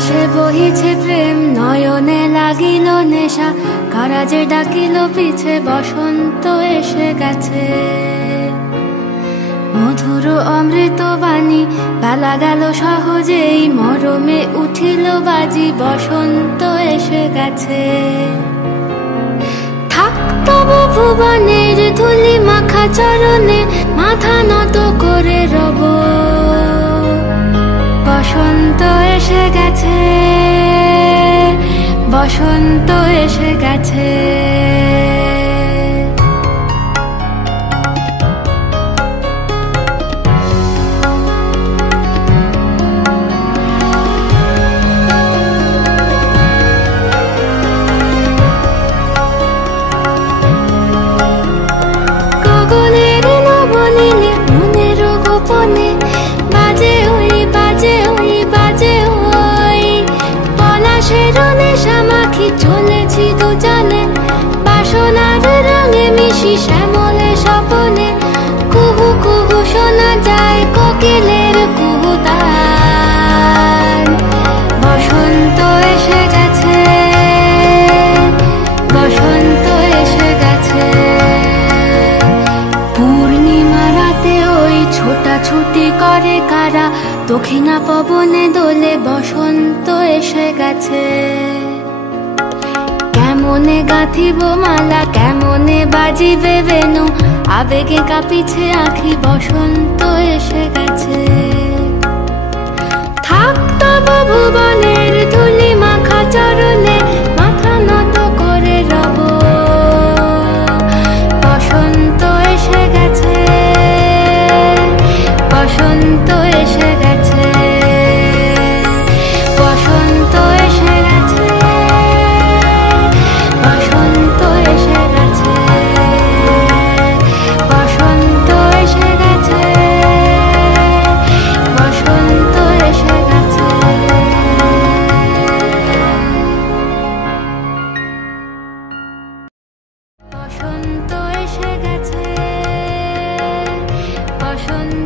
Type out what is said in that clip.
আকাশে বহিছে প্রেম, নয়নে লাগিল নেশা, কারাজে ডাকিল পিছে, বসন্ত এসে গেছে। মধুর অমৃত বাণী, বেলা গেল সহজেই, মরমে উঠিল বাজি, বসন্ত এসে গেছে। থাক তবু ভুবনের ধুলি মাখা চরণে, মাথা নত করে রব। বসন্ত এসে গেছে, বসন্ত এসে গেছে। গগনের নবনীলে, মনের গোপনে, বাজে ওই বাজে ওই বাজে ওই। পলাশের নেশা মাখি চলেছি দুজনে, বাসনার রঙে মিশি শ্যামলে স্বপনে। কুহু কুহু শোনা যায় কোকিলের কুহুতান। বসন্ত এসে গেছে, বসন্ত এসে গেছে। পূর্ণিমা রাতে ওই ছোটাছুটি করে কারা, দক্ষিণা পবনে দোলে, বসন্ত এসে গেছে। কেমনে গাঁথিব মালা, কেমনে বাজিবে বেনু, আবেগে কাঁপিছে আঁখি, বসন্ত এসে গেছে। থাক তবু ভুবনের ধুলি মাখা চরণে, মাথা নত করে রব। বসন্ত এসে গেছে, বসন্ত এসে গেছে, বসন্ত এসে গেছে, বসন্ত এসে গেছে, বসন্ত এসে গেছে, বসন্ত এসে গেছে। বসন্ত এসে গেছে, বসন্ত